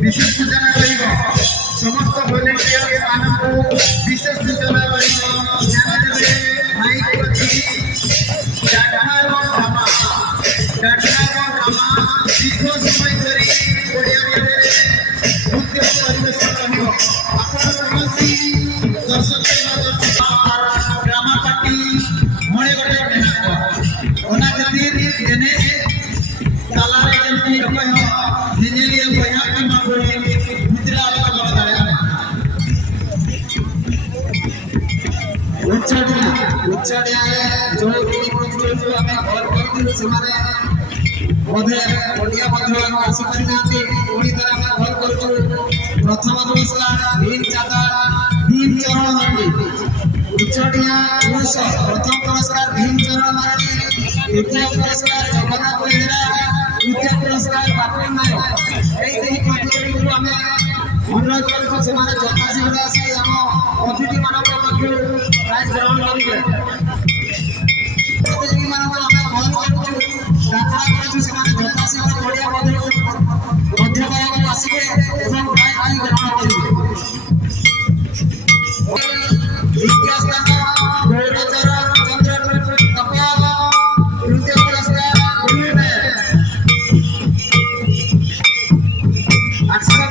विशेष सूचना समस्त भलेंटियर मानक विशेष सूचना ध्यान देवे माइक प्रति दीर्घ समय धरी ओडिया नृत्य परिवेशन दर्शक ड्रामा पार्टी मणे गोटे ओना खातिर जेने तालारे जेंती निजेलिया बया के मागोली मित्रा वाला बताया उच्चाड़िया जो प्रोजेक्ट को हमें और करते समाने बोधे ओडिया बंधुओं आशा करनाती पूरी तरह में भर करछु प्रथम पुरस्कार भीम चादा भीम चरण मंडी उच्चाड़िया पुरुष प्रथम पुरस्कार भीम चरण मंडी द्वितीय पुरस्कार जगन्नाथ बेहरा तृतीय पुरस्कार पाटन नायक এই তিন प्रतियोगी को हमें अनुरोध करछु समाने जताशीघ्र आसी हम अतिथि मानव पक्ष प्राइज ग्रहण करिवे प्रतियोगी मानव हमें भर करछु प्रार्थना करछु समाने जताशीघ्र ओडिया मध्यगायक आसीबे एवं प्राइज ग्रहण करिवे द्वितीय स्थान गौरचरण चंद्र कपाल तृतीय पुरस्कार गुरुने 800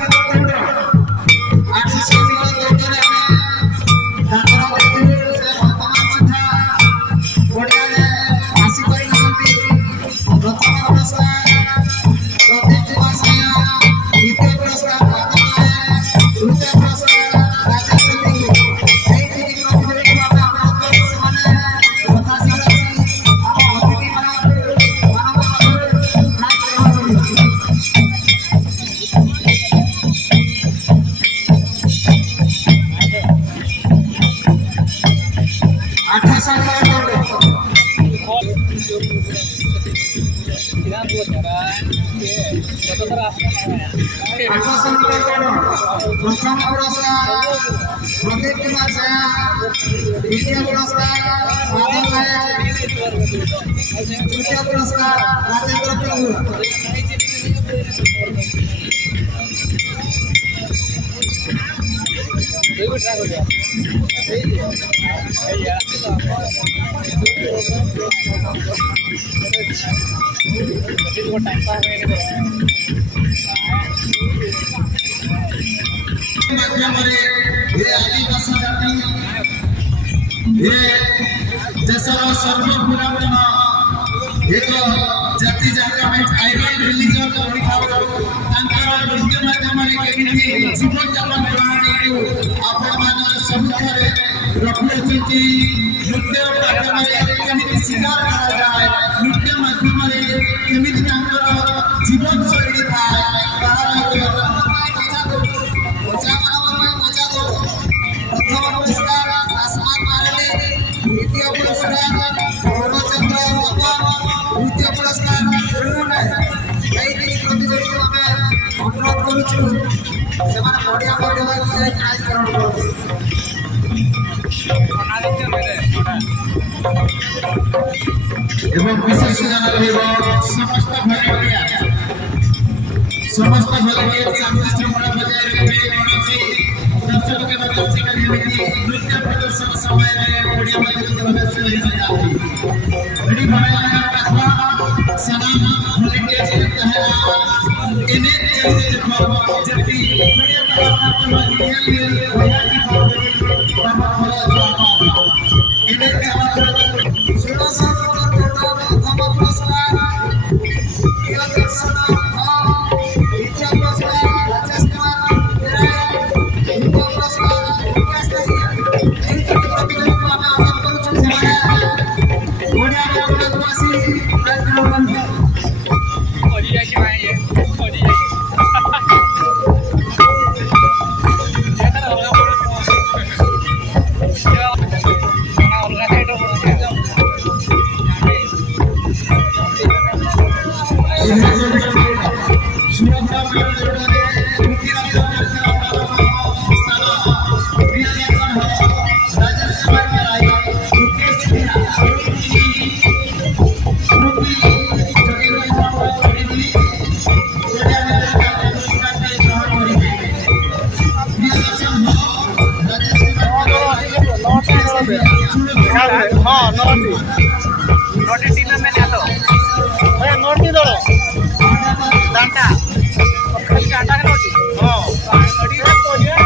प्रथम पुरस्कार प्रदीप कुमार साया द्वितीय पुरस्कार बादल नायक तृतीय पुरस्कार राजेंद्र प्रभु आदिवासी जाति देशर सर्वपुरातन एक जाति जहाँ आइडियल रिलीजन नृत्य माध्यम केमी जीवन जापन प्रणाली आपण मान सबुठारे रखुଛନ୍ତି नृत्य माध्यम केमी शिकार करा जाए नृत्य माध्यम केमी जीवन शैली थाए प्रथम पुरस्कार आसमान मारले द्वितीय पुरस्कार गौरचंद्र तृतीय पुरस्कार गुरुने এই তিন प्रतियोगी हमें अनुरोध करूछु सेमाने बढ़िया बढ़िया प्राइज ग्रहण करबे एवं विशेष सूचना रहिबो समस्त भलेंटियर शांति श्रृंखला बजाय रखिबे कौनसी दर्शक के मध्य से नृत्य प्रदर्शन समय में ओडिया मध्य के सदस्य नहीं जाती बड़ी बनाया कथवा सलाम वॉलंटियर से कहना इन्हें जैसे जबकि बढ़िया इन्हें ନଟି ଟିମ୍ ମାନେ ଆସ ଏ ନଟି ଦଳ ଦାଣ୍ଟା ଖାଲି ଦାଣ୍ଟା କେନ ଅଛି ହଁ ନଟି ପଡ଼ିଆ